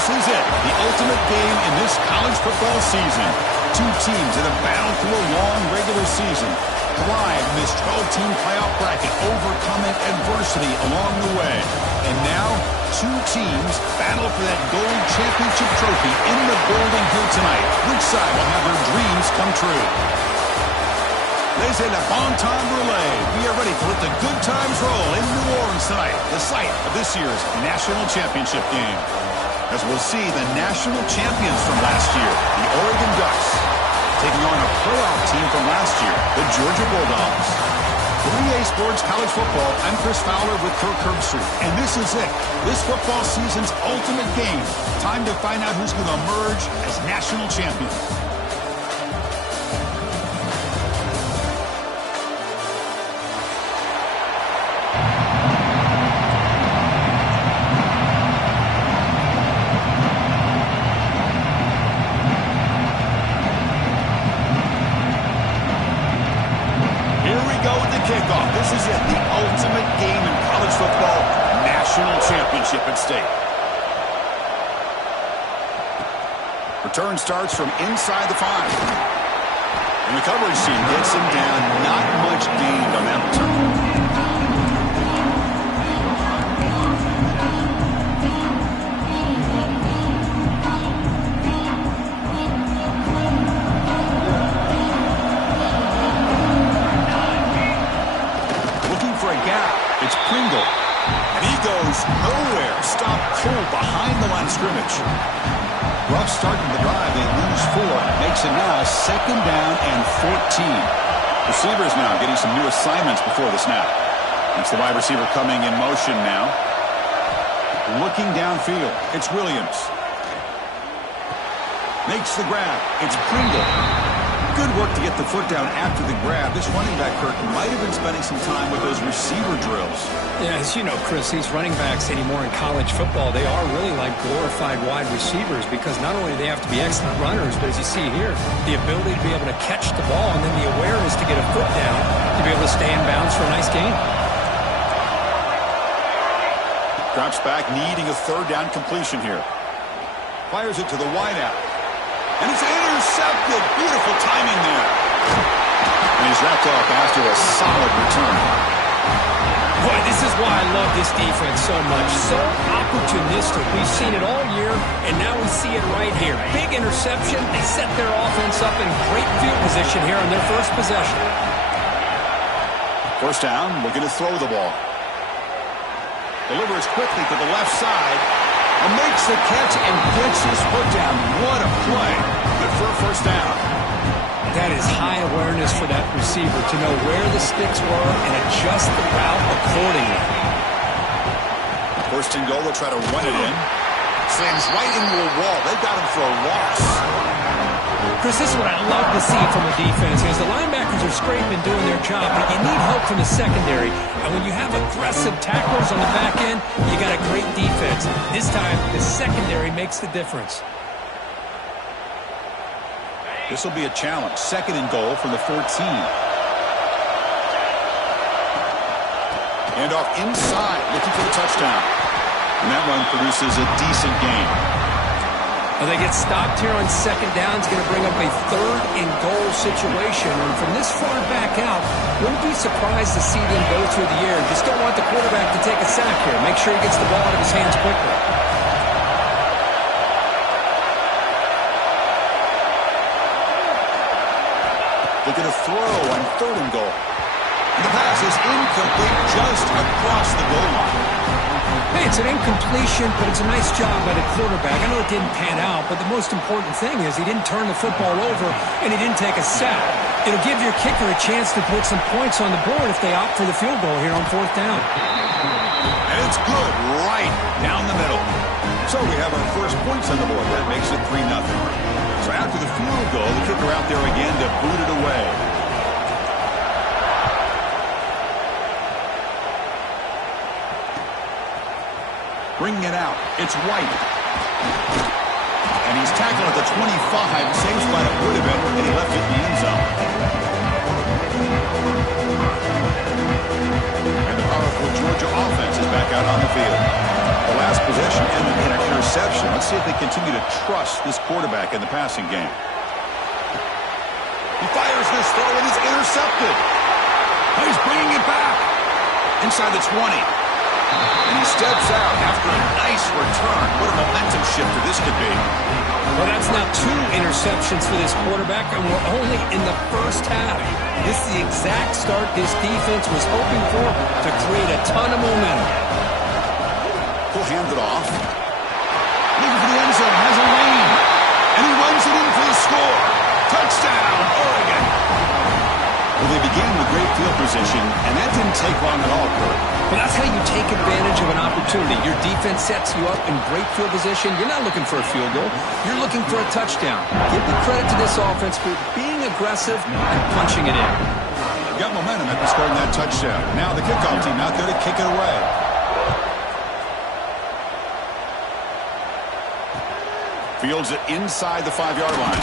This is it, the ultimate game in this college football season. Two teams that have battled through a long regular season, thrive in this 12-team playoff bracket, overcoming adversity along the way. And now, two teams battle for that gold championship trophy in the building here tonight. Which side will have their dreams come true? They say the bon temps brûlée. We are ready to let the good times roll in New Orleans tonight, the site of this year's national championship game. As we'll see the national champions from last year, the Oregon Ducks, taking on a playoff team from last year, the Georgia Bulldogs. For EA Sports College Football, I'm Chris Fowler with Kirk Herbstreit, and this is it, this football season's ultimate game. Time to find out who's going to emerge as national champion. Kickoff. This is it, the ultimate game in college football, national championship at stake. Return starts from inside the 5. And the coverage team gets him down. Not much gained on that return. It's Pringle, and he goes nowhere. Stop cold behind the line of scrimmage. Rough start in the drive. They lose 4. Makes it now 2nd down and 14. Receivers now getting some new assignments before the snap. It's the wide receiver coming in motion now. Looking downfield. It's Williams. Makes the grab. It's Pringle. Good work to get the foot down after the grab. This running back, Kirk, might have been spending some time with those receiver drills. Yeah, as you know, Chris, these running backs anymore in college football, they are really like glorified wide receivers because not only do they have to be excellent runners, but as you see here, the ability to be able to catch the ball and then the awareness to get a foot down to be able to stay in bounds for a nice gain. Drops back, needing a 3rd down completion here. Fires it to the wideout. And it's intercepted. Beautiful timing there. And he's wrapped up after a solid return. Boy, this is why I love this defense so much. So opportunistic. We've seen it all year, and now we see it right here. Big interception. They set their offense up in great field position here on their first possession. First down, looking to throw the ball. Delivers quickly to the left side. And makes the catch and gets his foot down. What a play. Good for a first down. That is high awareness for that receiver to know where the sticks were and adjust the route accordingly. 1st and goal, they'll try to run it in. Slams right into a wall. They've got him for a loss. Chris, this is what I love to see from a defense is the linebackers are scraping doing their job, but you need help from the secondary. And when you have aggressive tacklers on the back end, you got a great defense. This time, the secondary makes the difference. This will be a challenge. 2nd and goal from the 14. And off inside, looking for the touchdown. And that run produces a decent gain. Well, they get stopped here on 2nd down. It's going to bring up a 3rd and goal situation. And from this far back out, wouldn't be surprised to see them go through the air. Just don't want the quarterback to take a sack here. Make sure he gets the ball out of his hands quickly. Looking to throw on 3rd and goal. And the pass is incomplete just across the goal line. Hey, it's an incompletion, but it's a nice job by the quarterback. I know it didn't pan out, but the most important thing is he didn't turn the football over and he didn't take a sack. It'll give your kicker a chance to put some points on the board if they opt for the field goal here on 4th down. And it's good right down the middle. So we have our first points on the board. That makes it 3-0. So after the field goal, the kicker out there again to boot it away. Bringing it out. It's White. And he's tackled at the 25. Same spot it would have been, and he left it in the end zone. And the powerful Georgia offense is back out on the field. The last possession ended in an interception. Let's see if they continue to trust this quarterback in the passing game. He fires this throw and it's intercepted. He's bringing it back inside the 20. And he steps out after a nice return. What a momentum shifter this could be. Well, that's now 2 interceptions for this quarterback, and we're only in the first half. This is the exact start this defense was hoping for to create a ton of momentum. He'll hand it off. Looking for the end zone, has a lane. And he runs it in for the score. Touchdown, Oregon. Well, they began with great field position, and that didn't take long at all, Kurt. Well, that's how you take advantage of an opportunity. Your defense sets you up in great field position. You're not looking for a field goal. You're looking for a touchdown. Give the credit to this offense for being aggressive and punching it in. Got momentum after scoring that touchdown. Now the kickoff team out there to kick it away. Fields it inside the 5-yard line.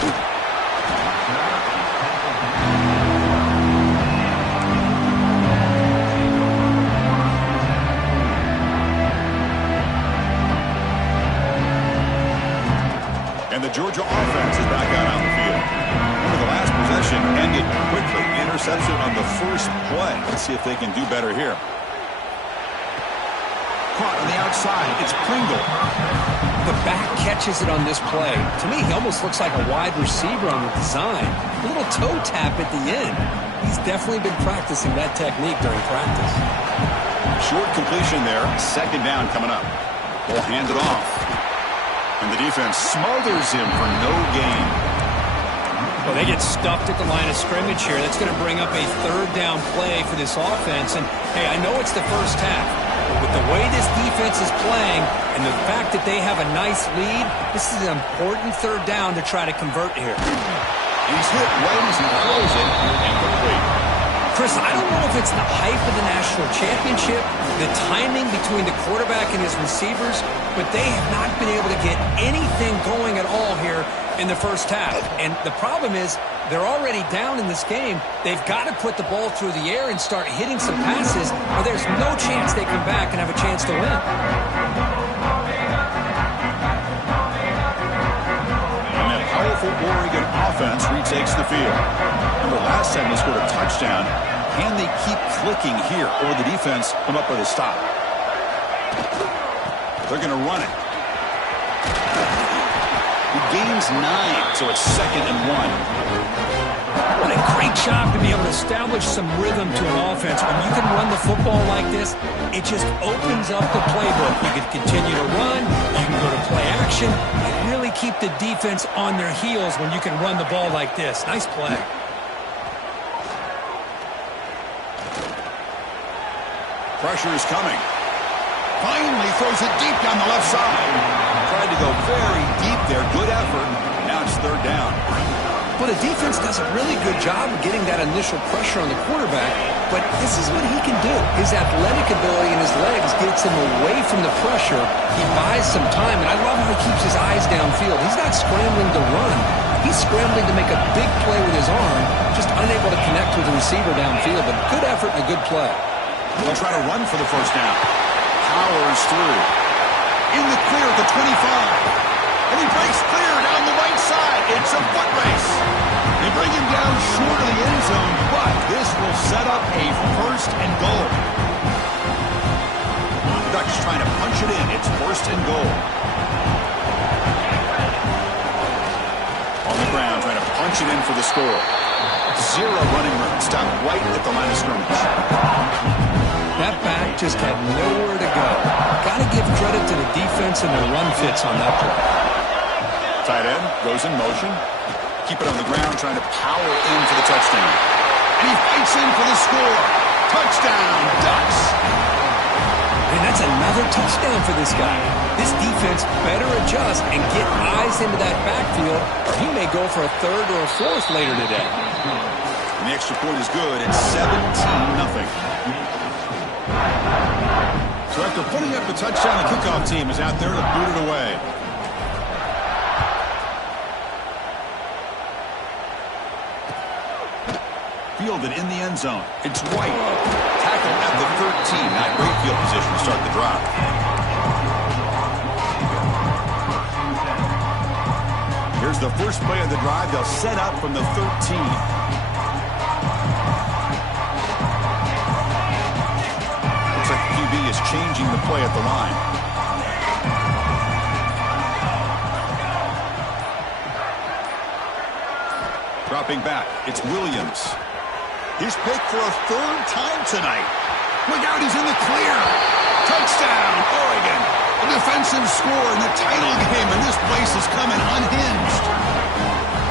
And the Georgia offense is back out on the field. Remember, the last possession ended quickly. Interception on the first play. Let's see if they can do better here. Caught on the outside. It's Pringle. The back catches it on this play. To me, he almost looks like a wide receiver on the design. A little toe tap at the end. He's definitely been practicing that technique during practice. Short completion there. Second down coming up. We'll hand it off. And the defense smothers him for no gain. Well, they get stuffed at the line of scrimmage here. That's going to bring up a third down play for this offense. And, hey, I know it's the first half, but with the way this defense is playing and the fact that they have a nice lead, this is an important third down to try to convert here. He's hit right as he throws it, incomplete. Chris, I don't know if it's the hype of the national championship, the timing between the quarterback and his receivers, but they have not been able to get anything going at all here in the first half. And the problem is they're already down in this game. They've got to put the ball through the air and start hitting some passes, or there's no chance they come back and have a chance to win. And that powerful Oregon offense retakes the field. Remember, last time they scored a touchdown. Can they keep clicking here, or the defense come up with a stop? They're going to run it. He gains 9, so it's 2nd and 1. What a great job to be able to establish some rhythm to an offense. When you can run the football like this, it just opens up the playbook. You can continue to run, you can go to play action, and really keep the defense on their heels when you can run the ball like this. Nice play. Pressure is coming. Finally throws it deep down the left side. Tried to go very deep there. Good effort. Now it's third down. Well, the defense does a really good job of getting that initial pressure on the quarterback, but this is what he can do. His athletic ability and his legs gets him away from the pressure. He buys some time, and I love how he keeps his eyes downfield. He's not scrambling to run. He's scrambling to make a big play with his arm, just unable to connect with the receiver downfield, but good effort and a good play. They'll try to run for the first down. Powers through. In the clear at the 25. And he breaks clear down the right side. It's a foot race. They bring him down short of the end zone, but this will set up a first and goal. The Ducks trying to punch it in. It's first and goal. On the ground, trying to punch it in for the score. 0 running room. Stopped right at the line of scrimmage. That back just had nowhere to go. Got to give credit to the defense and their run fits on that play. Tight end goes in motion. Keep it on the ground, trying to power in for the touchdown. And he fights in for the score. Touchdown, Ducks. And that's another touchdown for this guy. This defense better adjust and get eyes into that backfield, or he may go for a third or a fourth later today. And the extra point is good. It's 17-0. So after putting up the touchdown, the kickoff team is out there to boot it away. Fielded in the end zone. It's White. Tackled at the 13. Not great field position to start the drive. Here's the first play of the drive. They'll set up from the 13. Looks like the QB is changing the play at the line. Dropping back, it's Williams. He's picked for a third time tonight. Look out, he's in the clear. Touchdown, Oregon. A defensive score in the title game, and this place is coming unhinged.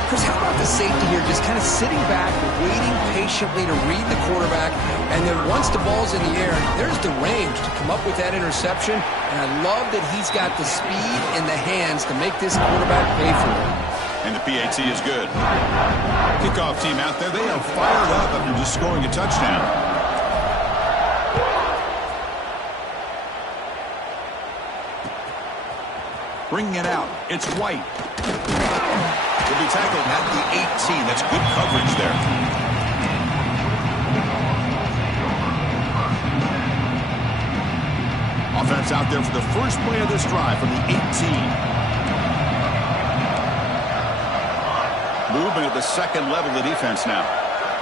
Chris, how about the safety here, just kind of sitting back, waiting patiently to read the quarterback, and then once the ball's in the air, there's the range to come up with that interception, and I love that he's got the speed in the hands to make this quarterback pay for it. And the PAT is good. Kickoff team out there, they are fired up after just scoring a touchdown. Bringing it out, it's White. Will be tackled at the 18. That's good coverage there. Offense out there for the first play of this drive from the 18. Movement at the second level of the defense now.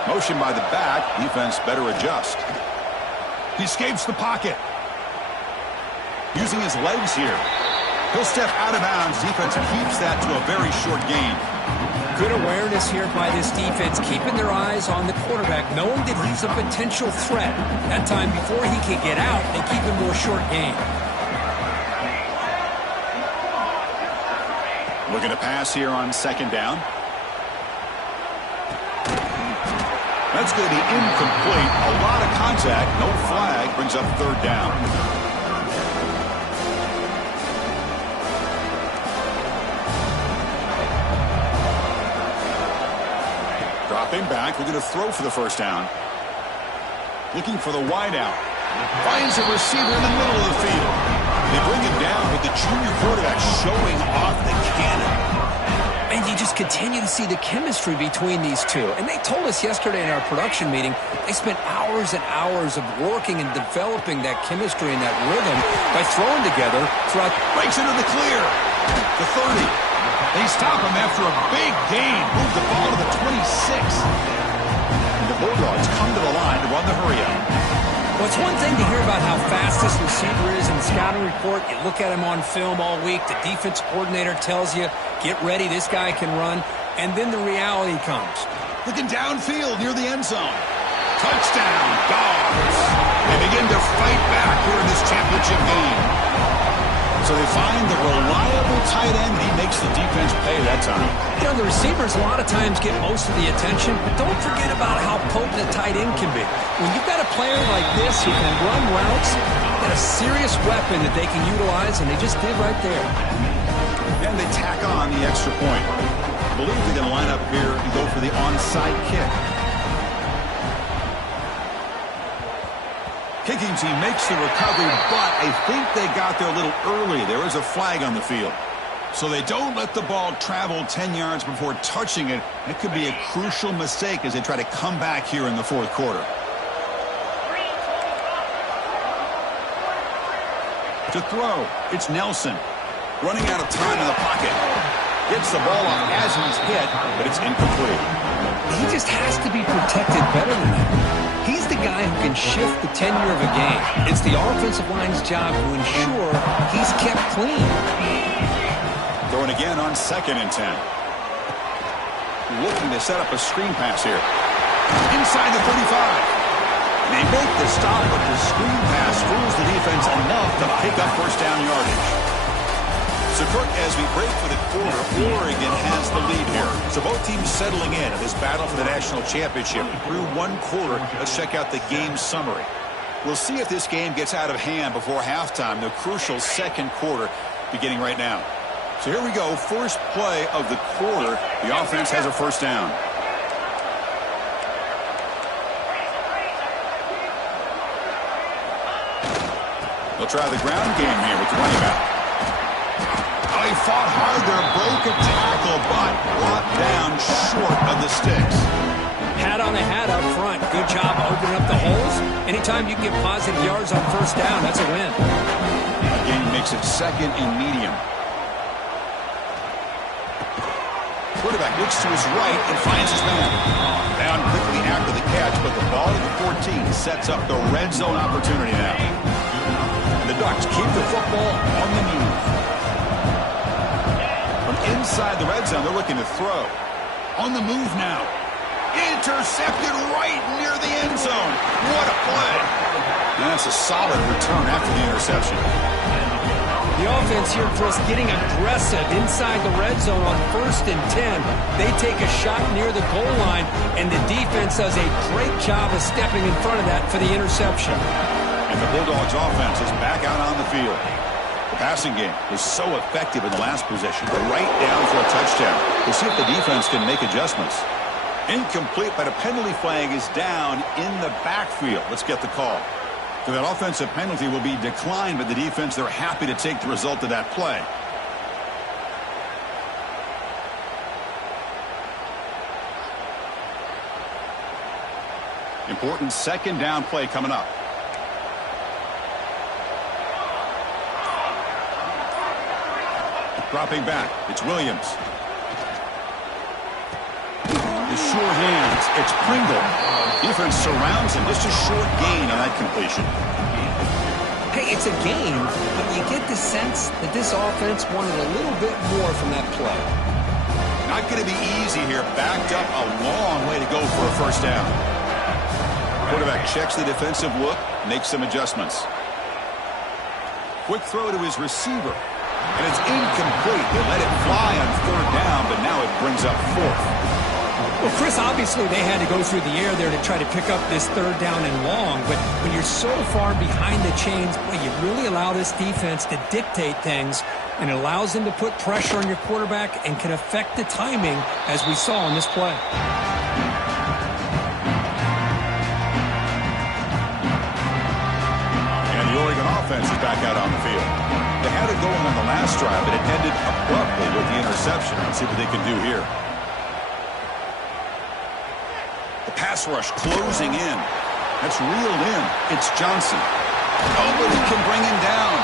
Motion by the back. Defense better adjust. He escapes the pocket. Using his legs here. He'll step out of bounds. Defense keeps that to a very short gain. Good awareness here by this defense, keeping their eyes on the quarterback, knowing that he's a potential threat. That time before he can get out, they keep him to a short gain. Looking to pass here on second down. That's going to be incomplete. A lot of contact. No flag. Brings up third down. Dropping back. We're going to throw for the first down. Looking for the wide out. Finds a receiver in the middle of the field. They bring him down with the junior quarterback showing off the cannon. And you just continue to see the chemistry between these two. And they told us yesterday in our production meeting, they spent hours and hours of working and developing that chemistry and that rhythm by throwing together throughout. Breaks into the clear. The 30. They stop him after a big gain. Move the ball to the 26. And the Bulldogs come to the line to run the hurry up. Well, it's one thing to hear about how fast this receiver is in the scouting report. You look at him on film all week. The defense coordinator tells you, get ready, this guy can run. And then the reality comes. Looking downfield near the end zone. Touchdown, Dogs. They begin to fight back here in this championship game. So they find the reliable tight end. He makes the defense pay that time. You know, the receivers a lot of times get most of the attention, but don't forget about how potent a tight end can be. When you've got a player like this who can run routes, you've got a serious weapon that they can utilize, and they just did right there. And they tack on the extra point. I believe they're going to line up here and go for the onside kick. Kicking team makes the recovery, but I think they got there a little early. There is a flag on the field. So they don't let the ball travel 10 yards before touching it. It could be a crucial mistake as they try to come back here in the fourth quarter. To throw, it's Nelson. Running out of time in the pocket. Gets the ball off as he's hit, but it's incomplete. He just has to be protected better than that. He's the guy who can shift the tenure of a game. It's the offensive line's job to ensure he's kept clean. Throwing again on 2nd and 10. Looking to set up a screen pass here. Inside the 35. They make the stop, but the screen pass fools the defense enough to pick up first down yardage. So, Kirk, as we break for the quarter, Oregon has the lead here. So both teams settling in this battle for the national championship. Through one quarter, let's check out the game summary. We'll see if this game gets out of hand before halftime, the crucial second quarter beginning right now. So here we go, first play of the quarter. The offense has a first down. They'll try the ground game here with the running back. He fought hard there, broke a tackle, but brought down short of the sticks. Hat on a hat up front. Good job opening up the holes. Anytime you can get positive yards on first down, that's a win. Again, makes it 2nd and medium. Quarterback looks to his right and finds his man. Down quickly after the catch, but the ball to the 14 sets up the red zone opportunity now. And the Ducks keep the football on the move. From inside the red zone, they're looking to throw. On the move now. Intercepted right near the end zone. What a play. And that's a solid return after the interception. The offense here, Chris, getting aggressive inside the red zone on 1st and 10. They take a shot near the goal line, and the defense does a great job of stepping in front of that for the interception. And the Bulldogs offense is back out on the field. The passing game was so effective in the last possession. Right down for a touchdown. We'll see if the defense can make adjustments. Incomplete, but a penalty flag is down in the backfield. Let's get the call. So that offensive penalty will be declined, but the defense, they're happy to take the result of that play. Important second down play coming up. Dropping back, it's Williams. The sure hands, it's Pringle. Defense surrounds him, just a short gain on that completion. Hey, it's a game, but you get the sense that this offense wanted a little bit more from that play. Not going to be easy here. Backed up a long way to go for a first down. Quarterback checks the defensive look, makes some adjustments. Quick throw to his receiver. And it's incomplete. They let it fly on 3rd down, but now it brings up 4th. Well, Chris, obviously they had to go through the air there to try to pick up this 3rd down and long, but when you're so far behind the chains, boy, you really allow this defense to dictate things, and it allows them to put pressure on your quarterback and can affect the timing, as we saw on this play. And the Oregon offense is back out on the field. They had it going on the last drive, but it ended abruptly with the interception. Let's see what they can do here. Pass rush closing in. That's reeled in. It's Johnson. Nobody can bring him down.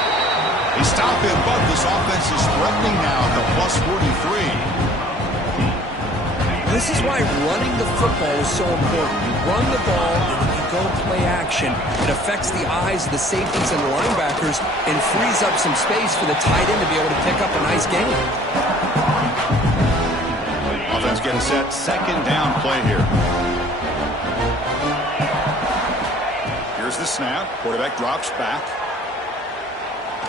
They stop him, but this offense is threatening now at the +43. This is why running the football is so important. You run the ball, and then you go play action. It affects the eyes of the safeties and the linebackers and frees up some space for the tight end to be able to pick up a nice gain. Offense getting set. Second down play here. Here's the snap. Quarterback drops back.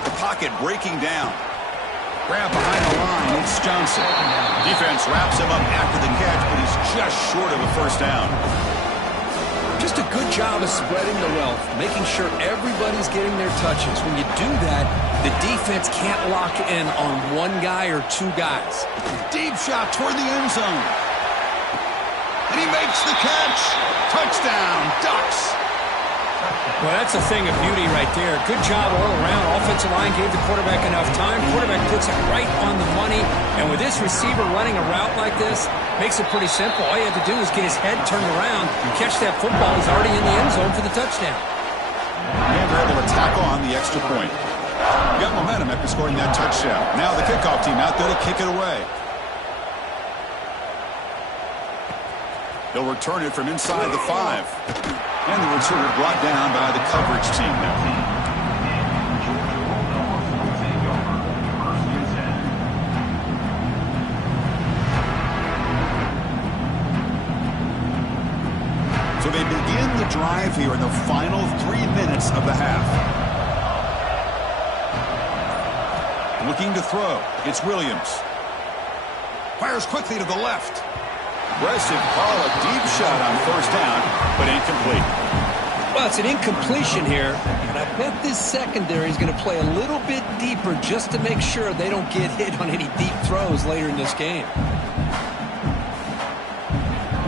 The pocket breaking down. Grab behind the line. It's Johnson. Defense wraps him up after the catch, but he's just short of a first down. Just a good job of spreading the wealth, making sure everybody's getting their touches. When you do that, the defense can't lock in on one guy or two guys. Deep shot toward the end zone. And he makes the catch. Touchdown, Ducks. Well, that's a thing of beauty right there. Good job all around. Offensive line gave the quarterback enough time. Quarterback puts it right on the money. And with this receiver running a route like this, makes it pretty simple. All you have to do is get his head turned around and catch that football. He's already in the end zone for the touchdown. And they're able to tackle on the extra point. Got momentum after scoring that touchdown. Now the kickoff team out there to kick it away. They'll return it from inside the 5. And the returner brought down by the coverage team now. So they begin the drive here in the final 3 minutes of the half. Looking to throw. It's Williams. Fires quickly to the left. Aggressive call, a deep shot on first down, but incomplete. Well, it's an incompletion here, and I bet this secondary is going to play a little bit deeper just to make sure they don't get hit on any deep throws later in this game.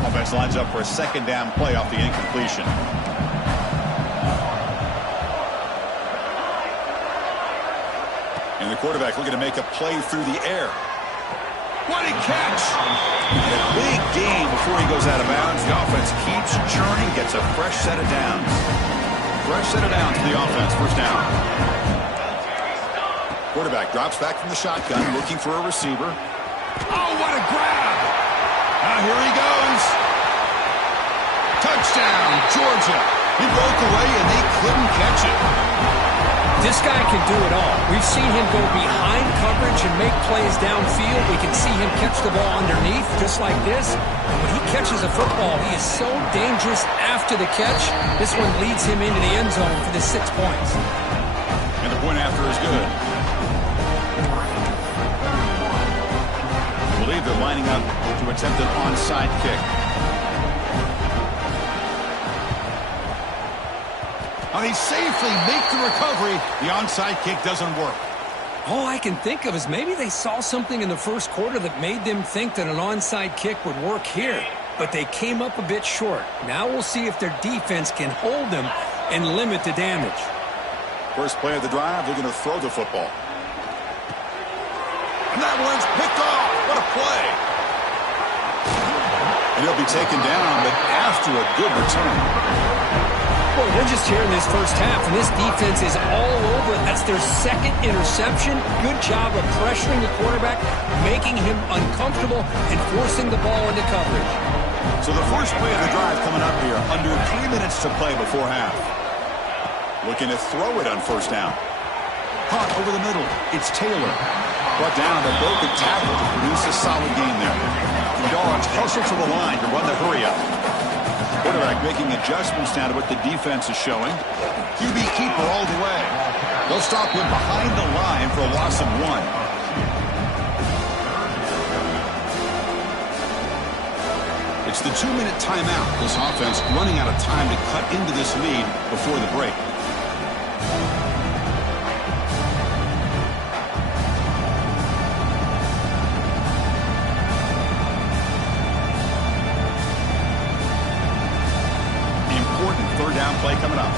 Offense lines up for a second down play off the incompletion. And the quarterback looking to make a play through the air. What a catch! And a big gain before he goes out of bounds. The offense keeps churning, gets a fresh set of downs. Fresh set of downs for the offense. First down. Quarterback drops back from the shotgun, looking for a receiver. Oh, what a grab! Here he goes. Touchdown, Georgia. He broke away, and they couldn't catch it. This guy can do it all. We've seen him go behind coverage and make plays downfield. We can see him catch the ball underneath, just like this. When he catches a football, he is so dangerous after the catch. This one leads him into the end zone for the 6 points. And the point after is good. I believe they're lining up to attempt an onside kick. And they safely make the recovery. The onside kick doesn't work. All I can think of is maybe they saw something in the first quarter that made them think that an onside kick would work here. But they came up a bit short. Now we'll see if their defense can hold them and limit the damage. First play of the drive, they're going to throw the football. And that one's picked off. What a play. And he'll be taken down, but after a good return. Boy, we're just here in this first half, and this defense is all over. That's their second interception. Good job of pressuring the quarterback, making him uncomfortable, and forcing the ball into coverage. So the first play of the drive coming up here, under 3 minutes to play before half. Looking to throw it on first down. Caught over the middle. It's Taylor. Brought down a broken tackle to produce a solid gain there. The Dogs hustle to the line to run the hurry-up. Quarterback making adjustments now to what the defense is showing. QB keeper all the way. They'll stop him behind the line for a loss of 1. It's the 2-minute timeout. This offense running out of time to cut into this lead before the break. Third down play coming up.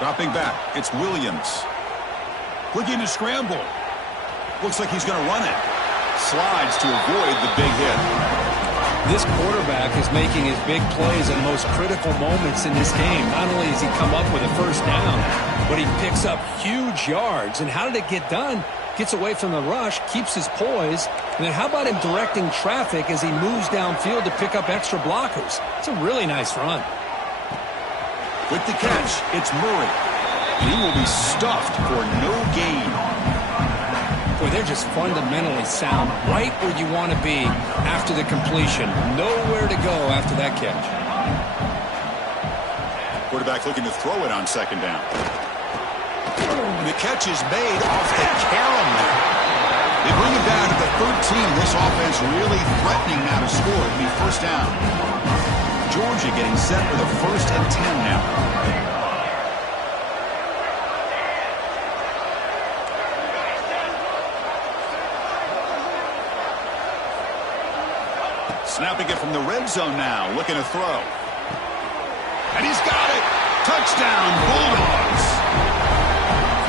Dropping back, it's Williams. Looking to scramble. Looks like he's going to run it. Slides to avoid the big hit. This quarterback is making his big plays in the most critical moments in this game. Not only does he come up with a first down, but he picks up huge yards. And how did it get done? Gets away from the rush, keeps his poise. And then how about him directing traffic as he moves downfield to pick up extra blockers? It's a really nice run. With the catch, it's Murray. And he will be stuffed for no gain. Boy, they're just fundamentally sound, right where you want to be after the completion. Nowhere to go after that catch. Quarterback looking to throw it on second down. The catch is made off the carom there. They bring it down to the 13. This offense really threatening now to score. It'll be first down. Georgia getting set for the 1st and 10 now. Snapping it from the red zone now, looking to throw. And he's got it! Touchdown, Bulldogs!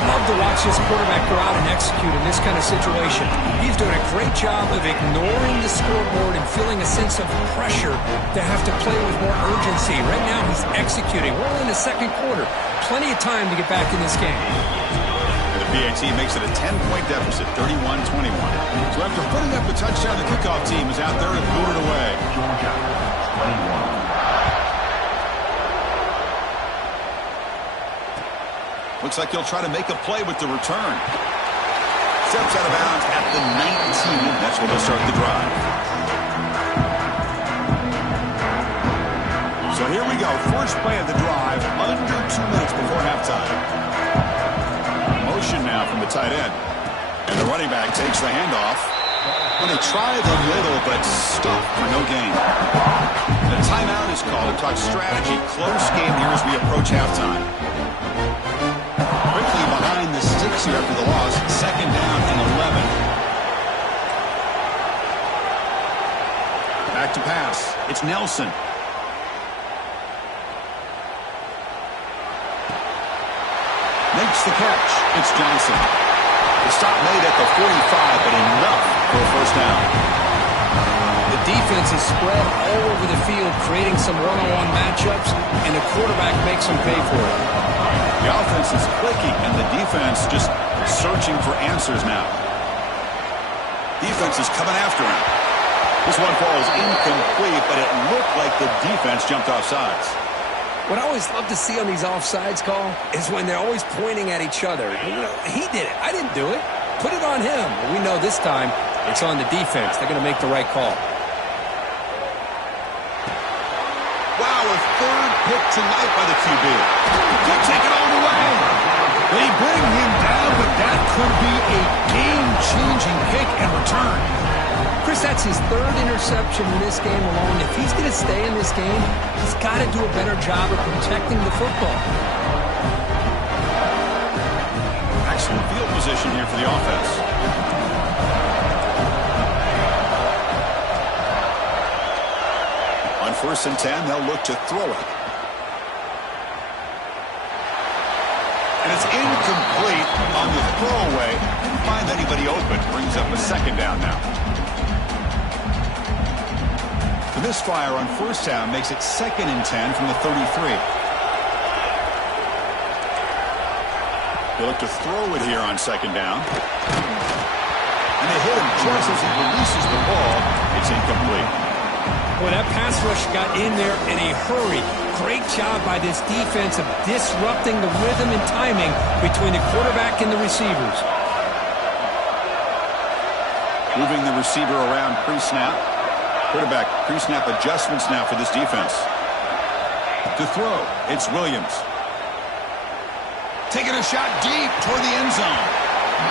Love to watch this quarterback go out and execute in this kind of situation. He's doing a great job of ignoring the scoreboard and feeling a sense of pressure to have to play with more urgency. Right now, he's executing. We're in the second quarter. Plenty of time to get back in this game. The PAT makes it a 10-point deficit, 31-21. So after putting up a touchdown, the kickoff team is out there to boot it away. Georgia, 21. Looks like he'll try to make a play with the return. Steps out of bounds at the 19. That's where they'll start the drive. So here we go. First play of the drive, under 2 minutes before halftime. Motion now from the tight end. And the running back takes the handoff. When they try the middle, but stopped for no gain. The timeout is called to talk strategy. Close game here as we approach halftime. Quickly behind the sticks here after the loss. Second down and 11. Back to pass. It's Nelson. Makes the catch. It's Johnson. The stop made at the 45, but enough for a first down. The defense is spread all over the field, creating some one-on-one matchups, and the quarterback makes them pay for it. The offense is clicking, and the defense just searching for answers now. Defense is coming after him. This one falls incomplete, but it looked like the defense jumped off sides. What I always love to see on these offsides call is when they're always pointing at each other. You know, he did it. I didn't do it. Put it on him. We know this time it's on the defense. They're going to make the right call. Wow, a third pick tonight by the QB. Could take it all the way. They bring him down, but that could be a game-changing pick and return. Chris, that's his third interception in this game alone. If he's going to stay in this game, he's got to do a better job of protecting the football. Excellent field position here for the offense. On 1st and 10, they'll look to throw it. And it's incomplete on the throwaway. Didn't find anybody open. Brings up a 2nd down now. The misfire on 1st down makes it 2nd and 10 from the 33. They look to throw it here on 2nd down. And they hit him just as he releases the ball. It's incomplete. Boy, that pass rush got in there in a hurry. Great job by this defense of disrupting the rhythm and timing between the quarterback and the receivers. Moving the receiver around pre-snap. Quarterback pre-snap adjustments now for this defense. To throw, it's Williams. Taking a shot deep toward the end zone.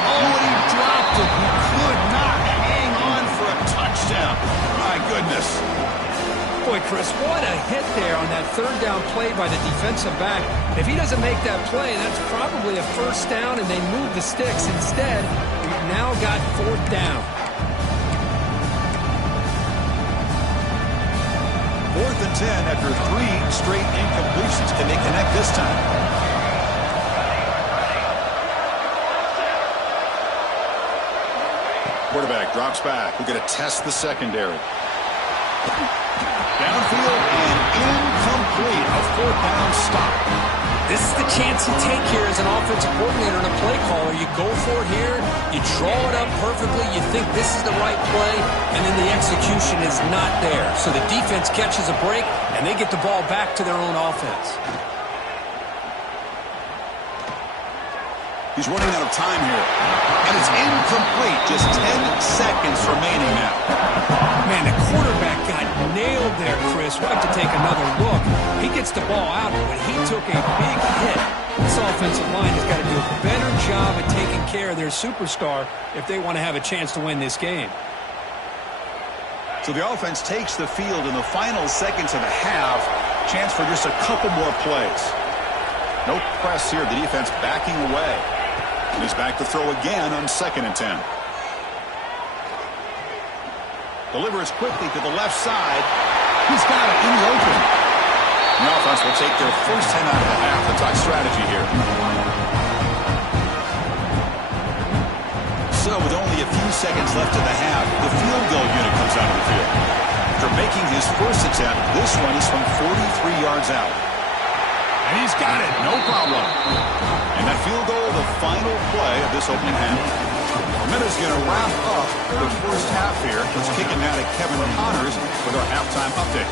Oh, and he dropped it. He could not hang on for a touchdown. My goodness. Boy, Chris, what a hit there on that 3rd down play by the defensive back. If he doesn't make that play, that's probably a 1st down, and they move the sticks. Instead, we've now got 4th down. 4th and 10 after 3 straight incompletions. Can they connect this time? Quarterback drops back. We're going to test the secondary. Downfield and incomplete. A 4th down stop. This is the chance you take here as an offensive coordinator and a play caller. You go for it here, you draw it up perfectly, you think this is the right play, and then the execution is not there. So the defense catches a break, and they get the ball back to their own offense. He's running out of time here. And it's incomplete. Just 10 seconds remaining now. Man, the quarterback got nailed there, Chris. We'll have to take another look. He gets the ball out, but he took a big hit. This offensive line has got to do a better job at taking care of their superstar if they want to have a chance to win this game. So the offense takes the field in the final seconds of the half. Chance for just a couple more plays. No press here. The defense backing away. And he's back to throw again on 2nd and 10. Delivers quickly to the left side. He's got it in the open. The offense will take their first 10 out of the half. Let's talk strategy here. So with only a few seconds left in the half, the field goal unit comes out of the field. After making his first attempt, this one is from 43 yards out. And he's got it, no problem. And that field goal, the final play of this opening half. Minute's going to wrap up the first half here. Let's kick it now to Kevin Connors with our halftime update.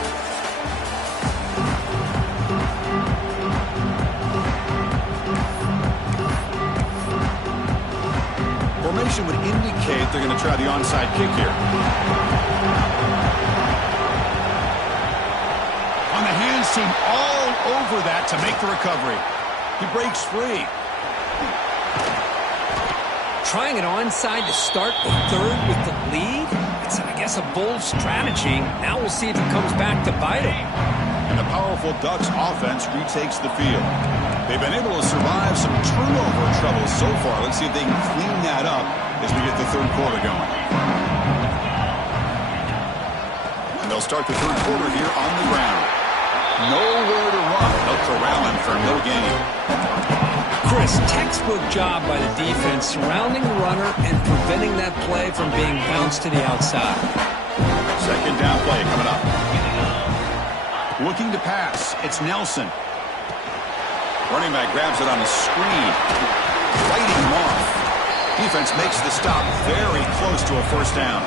Formation would indicate they're going to try the onside kick here. On the hands team all over that to make the recovery. He breaks free. Trying it onside to start the 3rd with the lead? It's, I guess, a bold strategy. Now we'll see if it comes back to bite him. And the powerful Ducks offense retakes the field. They've been able to survive some turnover trouble so far. Let's see if they can clean that up as we get the 3rd quarter going. And they'll start the 3rd quarter here on the ground. Nowhere to run. They'll corral him for no gain. Chris, textbook job by the defense surrounding the runner and preventing that play from being bounced to the outside. Second down play coming up. Looking to pass. It's Nelson. Running back grabs it on the screen. Fighting him off. Defense makes the stop very close to a first down.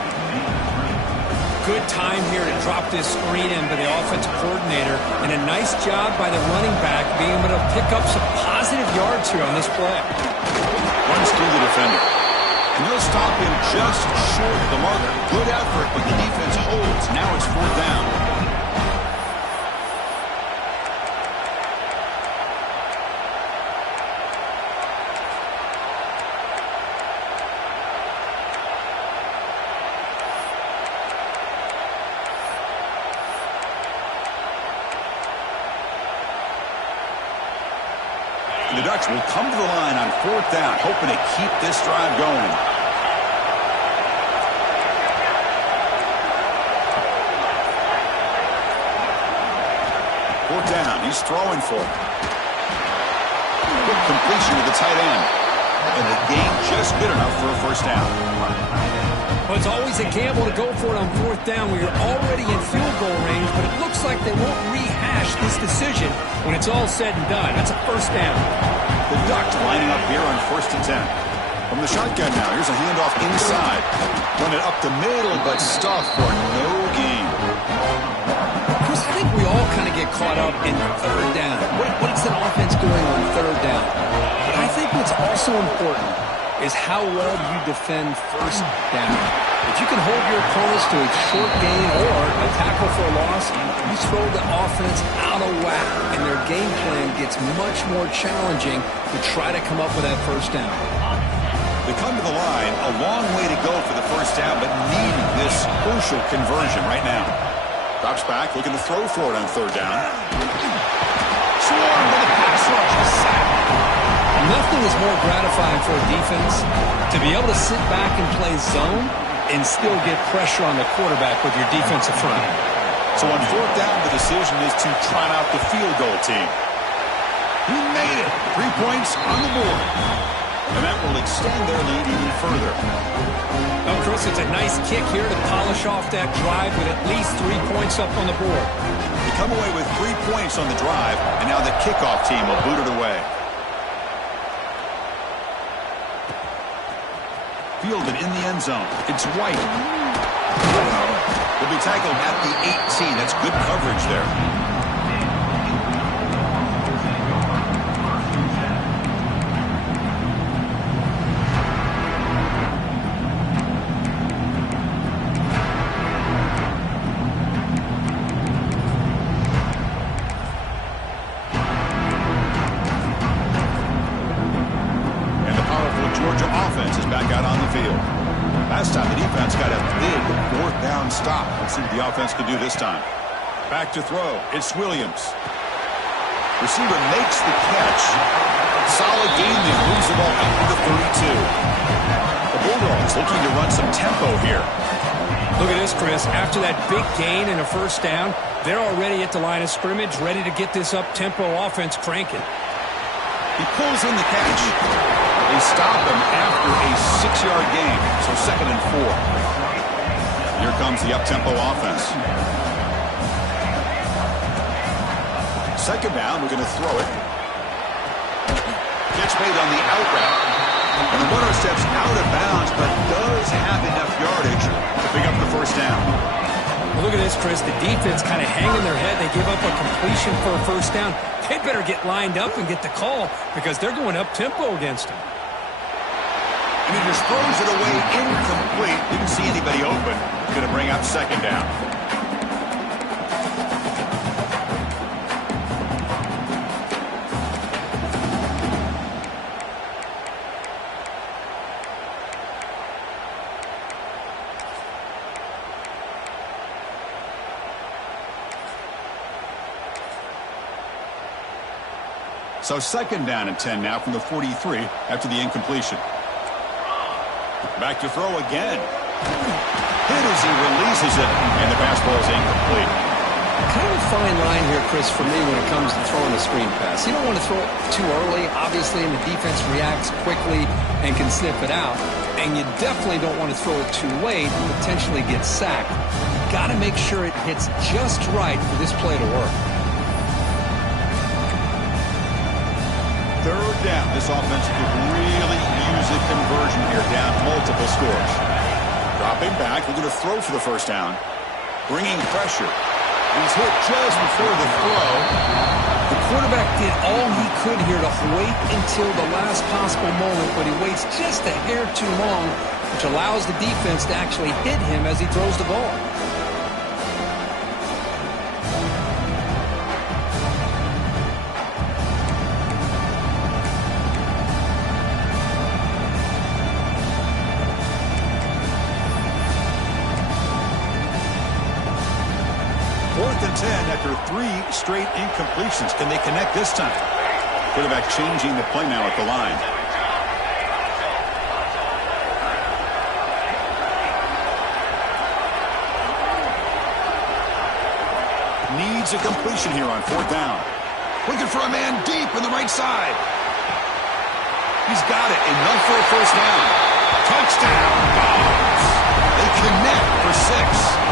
Good time here to drop this screen in by the offensive coordinator, and a nice job by the running back being able to pick up some positive yards here on this play. Runs through the defender. And they'll stop him just short of the marker. Good effort, but the defense holds. Now it's fourth down. The Ducks will come to the line on fourth down, hoping to keep this drive going. Fourth down, he's throwing for it. Quick completion to the tight end. And the gain just good enough for a first down. Well, it's always a gamble to go for it on fourth down where you're already in field goal range, but it looks like they won't rehash this decision when it's all said and done. That's a first down. The Ducks lining up here on first and 10. From the shotgun now, here's a handoff inside. Run it up the middle, but stuffed for no gain. Chris, I think we all kind of get caught up in third down. What is an offense doing on third down? But I think what's also important is how well you defend first down. If you can hold your opponents to a short gain or a tackle for a loss, you throw the offense out of whack, and their game plan gets much more challenging to try to come up with that first down. They come to the line, a long way to go for the first down, but needing this crucial conversion right now. Drops back, looking to throw for it on third down. Swarmed with a pass rush, a sack. Nothing is more gratifying for a defense to be able to sit back and play zone and still get pressure on the quarterback with your defensive front. So on fourth down, the decision is to trot out the field goal team. He made it. 3 points on the board. And that will extend their lead even further. Well, Chris, it's a nice kick here to polish off that drive with at least 3 points up on the board. They come away with 3 points on the drive, and now the kickoff team will boot it away. Fielded in the end zone. It's White. Will be tackled at the 18. That's good coverage there. Georgia offense is back out on the field. Last time the defense got a big fourth down stop. Let's see what the offense can do this time. Back to throw. It's Williams. Receiver makes the catch. Solid gain there. Moves the ball up to the 32. The Bulldogs looking to run some tempo here. Look at this, Chris. After that big gain and a first down, they're already at the line of scrimmage, ready to get this up-tempo offense cranking. He pulls in the catch. They stop him after a 6-yard gain, so 2nd and 4. Here comes the up-tempo offense. Second down, we're going to throw it. Catch made on the out route. And the runner steps out of bounds, but does have enough yardage to pick up the first down. Well, look at this, Chris. The defense kind of hanging their head. They give up a completion for a first down. They better get lined up and get the call because they're going up-tempo against them. And he just throws it away incomplete. Didn't see anybody open. Going to bring up second down. So 2nd down and 10 now from the 43 after the incompletion. Back to throw again. Hit as he releases it, and the pass ball is incomplete. Kind of a fine line here, Chris, for me when it comes to throwing a screen pass. You don't want to throw it too early, obviously, and the defense reacts quickly and can sniff it out. And you definitely don't want to throw it too late and potentially get sacked. got to make sure it hits just right for this play to work. Third down. This offense could really use a conversion here, down multiple scores. Dropping back, looking to throw for the first down. Bringing pressure. He's hit just before the throw. The quarterback did all he could here to wait until the last possible moment, but he waits just a hair too long, which allows the defense to actually hit him as he throws the ball. Fourth and 10 after 3 straight incompletions. Can they connect this time? Quarterback changing the play now at the line. Needs a completion here on fourth down. Looking for a man deep on the right side. He's got it. Enough for a first down. Touchdown. Dogs. They connect for 6.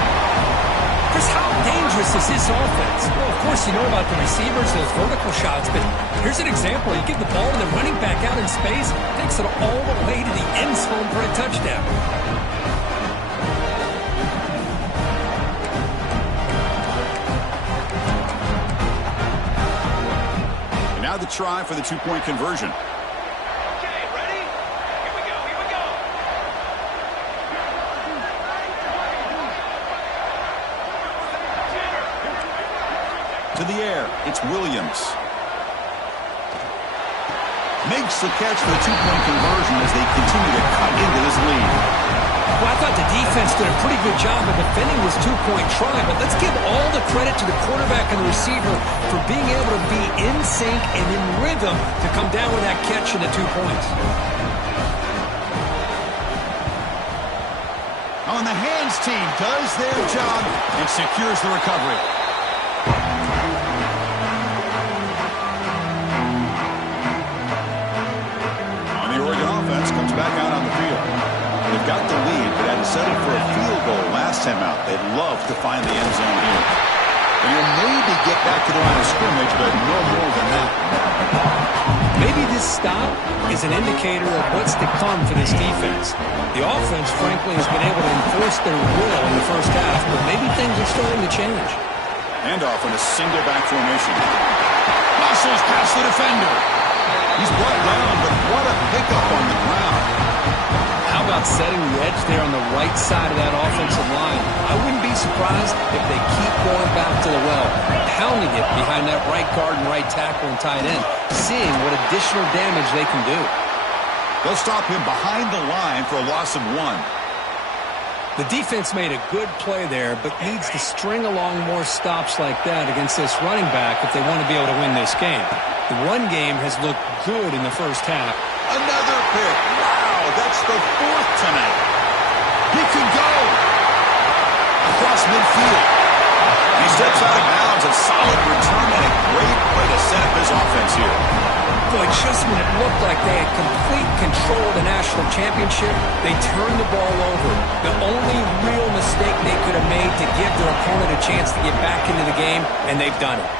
Chris, how dangerous is this offense? Well, of course, you know about the receivers, those vertical shots, but here's an example. You give the ball to the running back out in space, takes it all the way to the end zone for a touchdown. And now the try for the two-point conversion. Okay, ready? Here we go, here we go. To the air, it's Williams. Makes the catch for the two-point conversion as they continue to cut into this lead. Well, I thought the defense did a pretty good job of defending this two-point try, but let's give all the credit to the quarterback and the receiver for being able to be in sync and in rhythm to come down with that catch and the 2 points. On the hands team does their job and secures the recovery. Comes back out on the field. They've got the lead, but hadn't settled for a field goal last time out. They'd love to find the end zone here. And you'll maybe get back to the line of scrimmage, but no more than that. Maybe this stop is an indicator of what's to come for this defense. The offense, frankly, has been able to enforce their will in the first half, but maybe things are starting to change. Handoff in a single back formation. Muscles past the defender. He's brought down, but what a pickup on the ground. How about setting the edge there on the right side of that offensive line? I wouldn't be surprised if they keep going back to the well, pounding it behind that right guard and right tackle and tight end, seeing what additional damage they can do. They'll stop him behind the line for a loss of 1. The defense made a good play there, but needs to string along more stops like that against this running back if they want to be able to win this game. The run game has looked good in the first half. Another pick. Wow, that's the 4th tonight. He could go across midfield. He steps out of bounds. A solid return and a great way to set up his offense here. Boy, just when it looked like they had complete control of the national championship, they turned the ball over. The only real mistake they could have made to give their opponent a chance to get back into the game, and they've done it.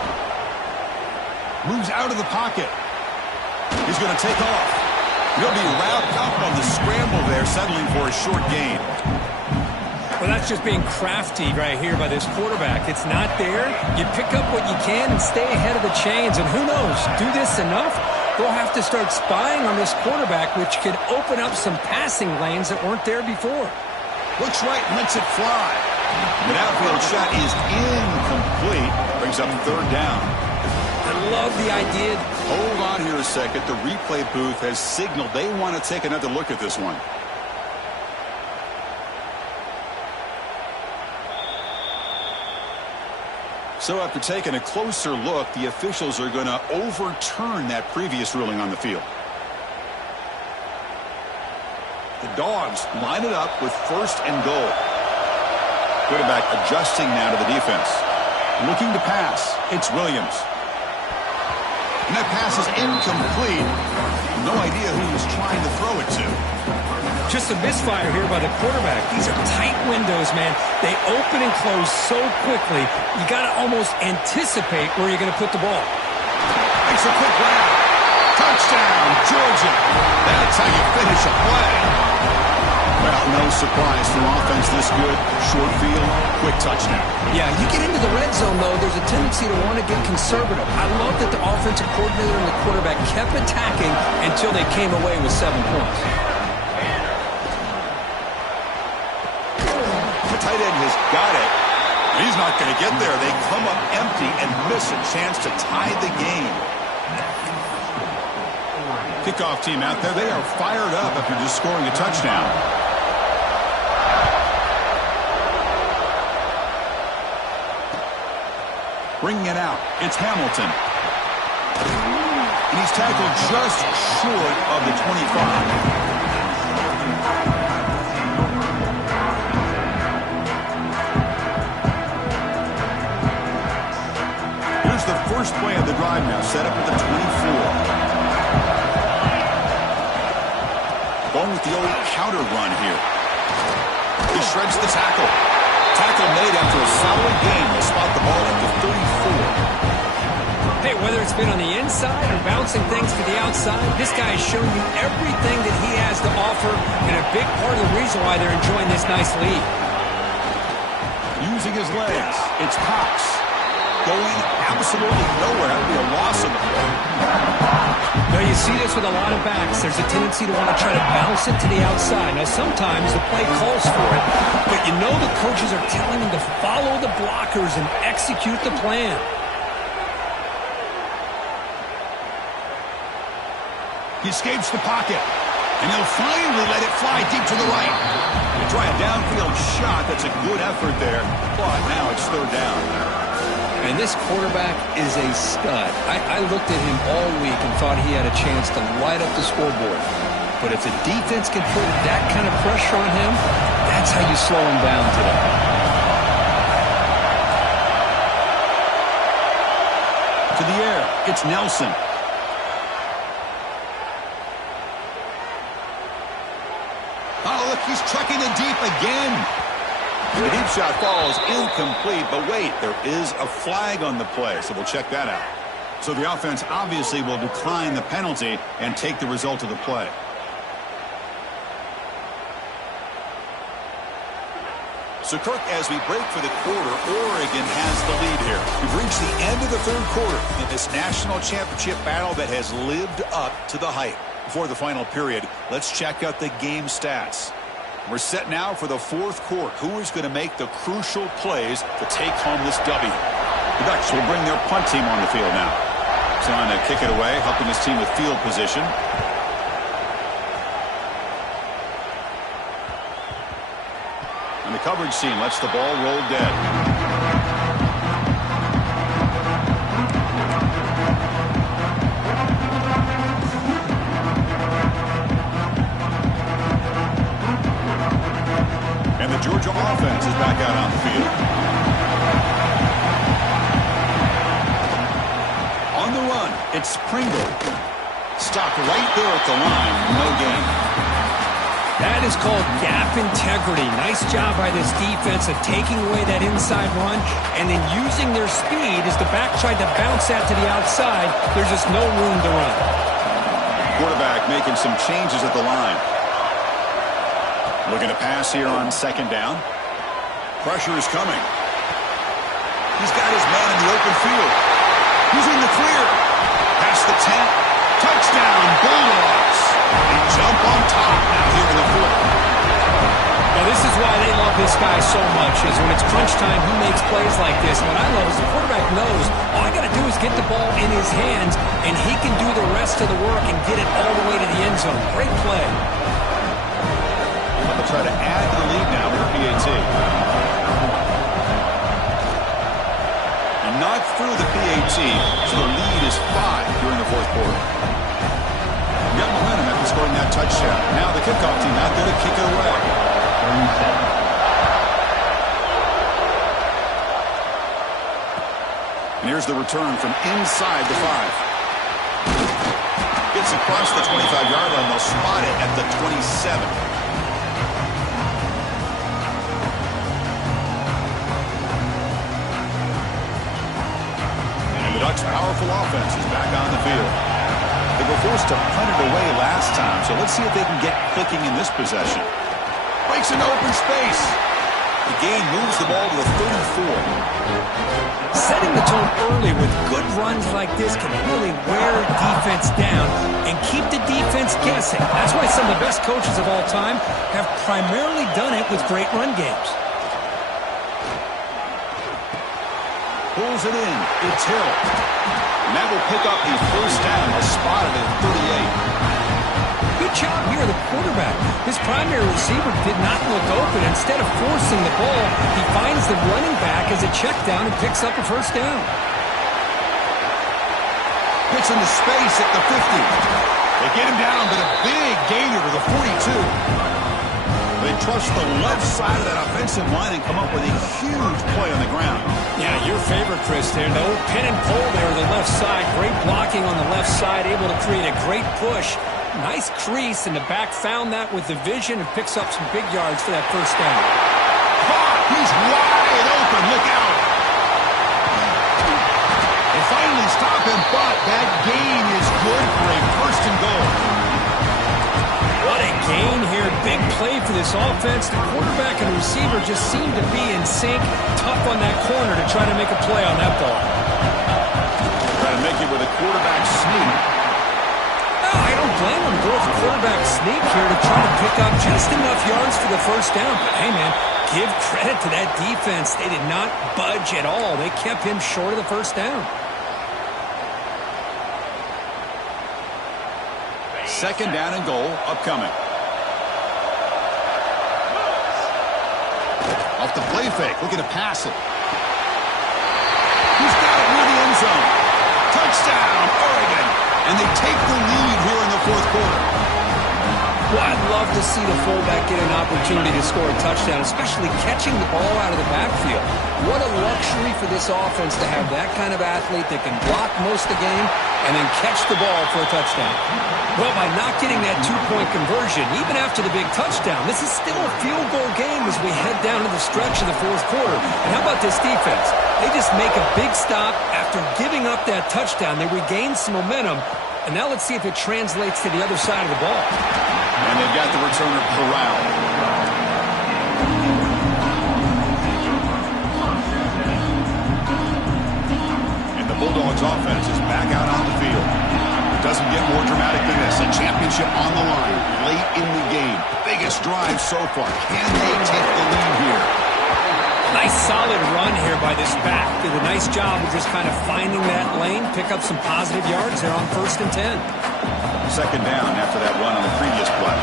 Moves out of the pocket. He's going to take off. He'll be wrapped up on the scramble there, settling for a short gain. Well, that's just being crafty right here by this quarterback. It's not there. You pick up what you can and stay ahead of the chains. And who knows, do this enough, they'll have to start spying on this quarterback, which could open up some passing lanes that weren't there before. Looks right, lets it fly. The outfield shot is incomplete. Brings up 3rd down. I love the idea. Hold on here a second. The replay booth has signaled they want to take another look at this one. So after taking a closer look, the officials are going to overturn that previous ruling on the field. The Dogs line it up with 1st and goal. Quarterback adjusting now to the defense. Looking to pass. It's Williams. And that pass is incomplete. No idea who he was trying to throw it to. Just a misfire here by the quarterback. These are tight windows, man. They open and close so quickly, you got to almost anticipate where you're going to put the ball. Makes a quick route. Touchdown, Georgia. That's how you finish a play. Well, no surprise for offense this good. Short field, quick touchdown. Yeah, you get into the red zone, though, there's a tendency to want to get conservative. I love that the offensive coordinator and the quarterback kept attacking until they came away with 7 points. The tight end has got it. He's not going to get there. They come up empty and miss a chance to tie the game. Kickoff team out there. They are fired up after just scoring a touchdown. Bringing it out. It's Hamilton. And he's tackled just short of the 25. The first play of the drive now, set up at the 24. Going with the old counter run here. He shreds the tackle. Tackle made after a solid game. They'll spot the ball at the 34. Hey, whether it's been on the inside or bouncing things to the outside, this guy has shown you everything that he has to offer, and a big part of the reason why they're enjoying this nice lead. Using his legs, it's Cox. Going absolutely nowhere. That would be a loss of the play. Now, you see this with a lot of backs. There's a tendency to want to try to bounce it to the outside. Now, sometimes the play calls for it, but you know the coaches are telling them to follow the blockers and execute the plan. He escapes the pocket, and he'll finally let it fly deep to the right. They try a downfield shot. That's a good effort there, but now it's third down. And this quarterback is a stud. I looked at him all week and thought he had a chance to light up the scoreboard. But if the defense can put that kind of pressure on him, that's how you slow him down today. To the air, it's Nelson. Oh, look, he's chucking it deep again. The deep shot falls incomplete, but wait, there is a flag on the play, so we'll check that out. So the offense obviously will decline the penalty and take the result of the play. So, Kirk, as we break for the quarter, Oregon has the lead here. We've reached the end of the third quarter in this national championship battle that has lived up to the hype. Before the final period, let's check out the game stats. We're set now for the fourth quarter. Who is going to make the crucial plays to take home this W? The Ducks will bring their punt team on the field now. Trying to kick it away, helping his team with field position. And the coverage team lets the ball roll dead. And the Georgia offense is back out on the field. On the run, it's Pringle. Stopped right there at the line. No gain. That is called gap integrity. Nice job by this defense of taking away that inside run and then using their speed as the back tried to bounce that to the outside. There's just no room to run. Quarterback making some changes at the line. Looking to pass here on second down. Pressure is coming. He's got his man in the open field. He's in the clear. Past the 10. Touchdown, Bulldogs. They jump on top now here in the fourth. Now, this is why they love this guy so much, is when it's crunch time, he makes plays like this. And what I love is the quarterback knows all I got to do is get the ball in his hands, and he can do the rest of the work and get it all the way to the end zone. Great play. They'll try to add to the lead now with the PAT. And not through the PAT, so the lead is 5 during the fourth quarter. Got momentum after scoring that touchdown. Now the kickoff team out there to kick it away. And here's the return from inside the 5. Gets across the 25-yard line. They'll spot it at the 27. powerful offense is back on the field. They were forced to punt it away last time, so let's see if they can get clicking in this possession. Breaks into open space. The gain moves the ball to the 34. Setting the tone early with good runs like this can really wear defense down and keep the defense guessing. That's why some of the best coaches of all time have primarily done it with great run games. Pulls it in. It's Hill. And that will pick up the first down. They'll spot it at 38. Good job here, the quarterback. His primary receiver did not look open. Instead of forcing the ball, he finds the running back as a check down and picks up a first down. Gets into space at the 50. They get him down, but a big gainer to the 42. They trust the left side of that offensive line and come up with a huge play on the ground. Yeah, your favorite, Chris, there. No pin and pull there on the left side. Great blocking on the left side, able to create a great push. Nice crease, and the back found that with the vision and picks up some big yards for that first down. He's wide open. Look out. They finally stop him, but that gain is good for a first and goal. What a gain here. Big play for this offense. The quarterback and receiver just seem to be in sync. Tough on that corner to try to make a play on that ball. Try to make it with a quarterback sneak. I don't blame him. Go with quarterback sneak here to try to pick up just enough yards for the first down. But, hey, man, give credit to that defense. They did not budge at all. They kept him short of the first down. Second down and goal upcoming. Off the play fake, looking to pass it. He's got it near the end zone. Touchdown, Oregon. And they take the lead here in the fourth quarter. Well, I'd love to see the fullback get an opportunity to score a touchdown, especially catching the ball out of the backfield. What a luxury for this offense to have that kind of athlete that can block most of the game and then catch the ball for a touchdown. Well, by not getting that two-point conversion, even after the big touchdown, this is still a field goal game as we head down to the stretch of the fourth quarter. And how about this defense? They just make a big stop after giving up that touchdown. They regain some momentum. And now let's see if it translates to the other side of the ball. And they've got the returner, Corral. And the Bulldogs offense is back out on the field. It doesn't get more dramatic than this. A championship on the line late in the game. Biggest drive so far. Can they take the lead here? Nice solid run here by this back. Did a nice job of just kind of finding that lane, pick up some positive yards there on 1st and 10. Second down after that run on the previous play.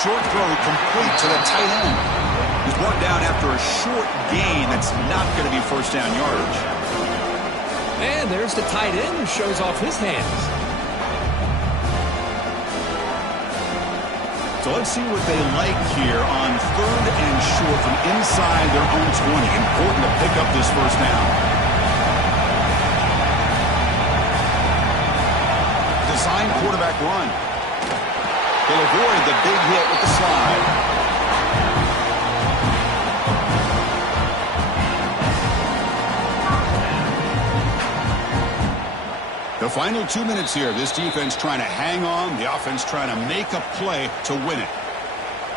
Short throw complete to the tight end. He's brought down after a short gain that's not going to be first down yardage. And there's the tight end who shows off his hands. So let's see what they like here on 3rd and short from inside their own 20. Important to pick up this first down. Design quarterback run. He'll avoid the big hit with the slide. The final 2 minutes here. This defense trying to hang on. The offense trying to make a play to win it.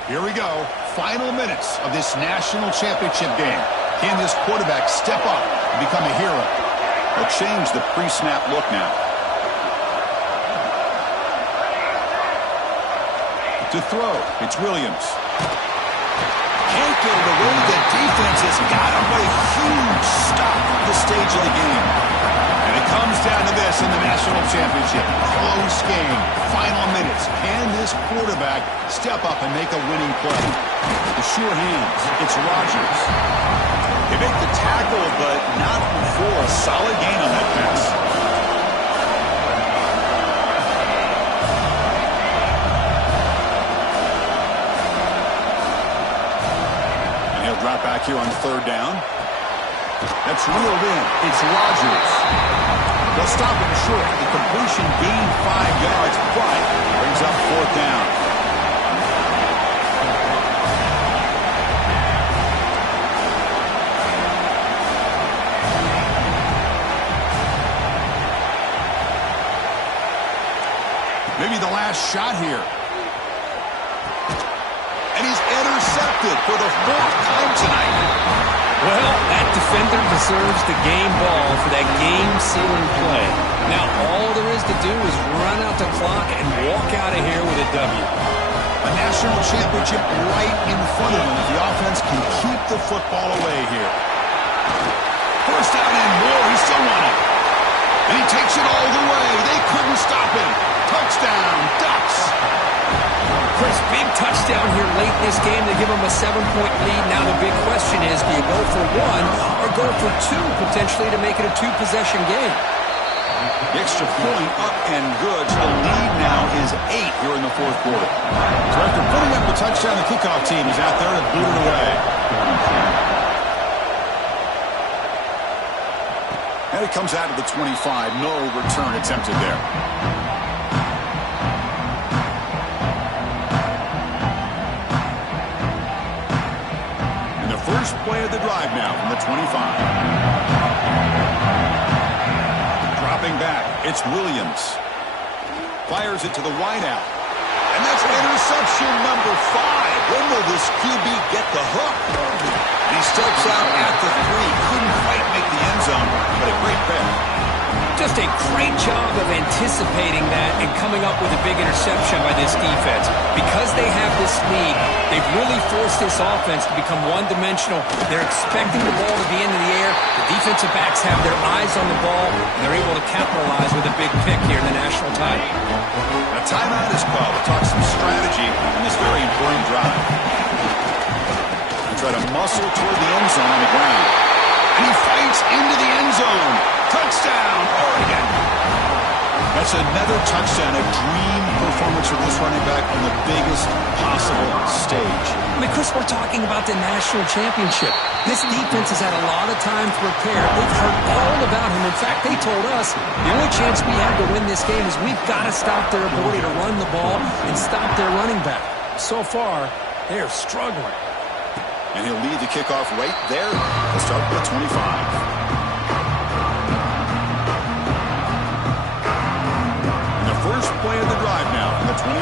Here we go. Final minutes of this national championship game. Can this quarterback step up and become a hero? They'll change the pre-snap look now. To throw, it's Williams. Can't get it away. The defense has got him. What a huge stop at this stage of the game. And it comes down to this in the national championship. Close game. Final minutes. Can this quarterback step up and make a winning play? The sure hands. It's Rodgers. They make the tackle, but not before a solid gain on that pass. And he'll drop back here on 3rd down. That's reeled in. It's Rodgers. They'll stop him short. The completion gained 5 yards, but brings up 4th down. be the last shot here. And he's intercepted for the 4th time tonight. Well, that defender deserves the game ball for that game-sealing play. Now, all there is to do is run out the clock and walk out of here with a W. A national championship right in front of him if the offense can keep the football away here. First down and more. He still won it. And he takes it all the way. They couldn't stop him. Touchdown, Ducks. Chris, big touchdown here late in this game to give them a 7-point lead. Now the big question is, do you go for 1 or go for 2 potentially to make it a 2-possession game? The extra point up and good. So the lead now is 8 here in the 4th quarter. So after putting up the touchdown, the kickoff team is out there to boot it away. And it comes out of the 25. No return attempted there. And the first play of the drive now from the 25. Dropping back, it's Williams. Fires it to the wideout. And that's interception number 5. When will this QB get the hook? And he steps out at the 3. Couldn't quite make the end zone, but a great pick. Just a great job of anticipating that and coming up with a big interception by this defense. Because they have this lead, they've really forced this offense to become one-dimensional. They're expecting the ball to be into the air. The defensive backs have their eyes on the ball, and they're able to capitalize with a big pick here in the national title. A timeout is called to talk some strategy in this very important drive. They try to muscle toward the end zone on the ground. And he fights into the end zone. Touchdown, Oregon. That's another touchdown, a dream performance for this running back on the biggest possible stage. I mean, Chris, we're talking about the national championship. This defense has had a lot of time to prepare. They've heard all about him. In fact, they told us the only chance we have to win this game is we've got to stop their ability to run the ball and stop their running back. So far, they are struggling. And he'll lead the kickoff right there. Let's start with the 25. And the first play of the drive now from the 25.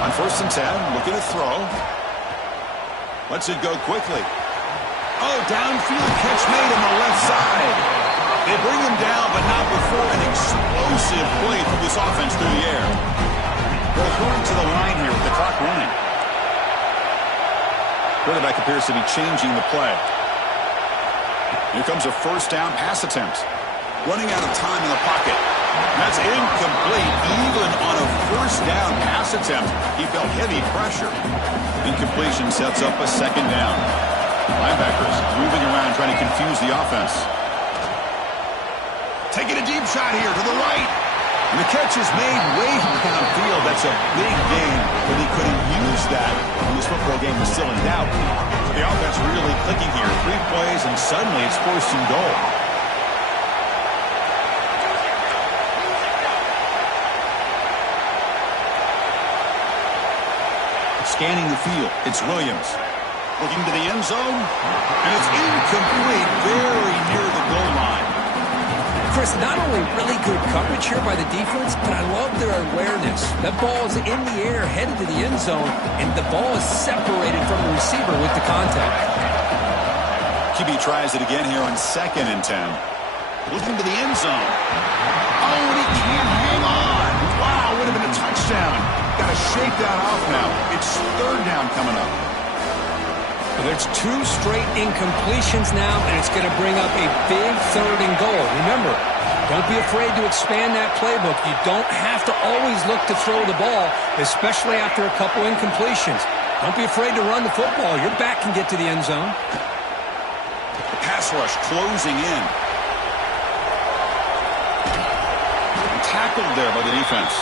On 1st and 10, looking to throw. Lets it go quickly. Oh, downfield catch made on the left side. They bring him down, but not before an explosive play through this offense through the air. They're going to the line here with the clock running. Quarterback appears to be changing the play. Here comes a 1st down pass attempt. Running out of time in the pocket. That's incomplete. Even on a 1st down pass attempt, he felt heavy pressure. Incompletion sets up a 2nd down. Linebackers moving around trying to confuse the offense. Taking a deep shot here to the right. And the catch is made way downfield. That's a big gain, but he couldn't use that when this football game was still in doubt. The offense really clicking here. 3 plays, and suddenly it's 1st and goal. Scanning the field, it's Williams. Looking to the end zone, and it's incomplete, very near the goal line. Chris, not only really good coverage here by the defense, but I love their awareness. That ball is in the air, headed to the end zone, and the ball is separated from the receiver with the contact. QB tries it again here on 2nd and 10. Looking to the end zone. Oh, and he can't hang on. Wow, would have been a touchdown. Got to shake that off now. It's 3rd down coming up. Well, there's 2 straight incompletions now, and it's going to bring up a big 3rd and goal. Remember, don't be afraid to expand that playbook. You don't have to always look to throw the ball, especially after a couple incompletions. Don't be afraid to run the football. Your back can get to the end zone. The pass rush closing in. Tackled there by the defense.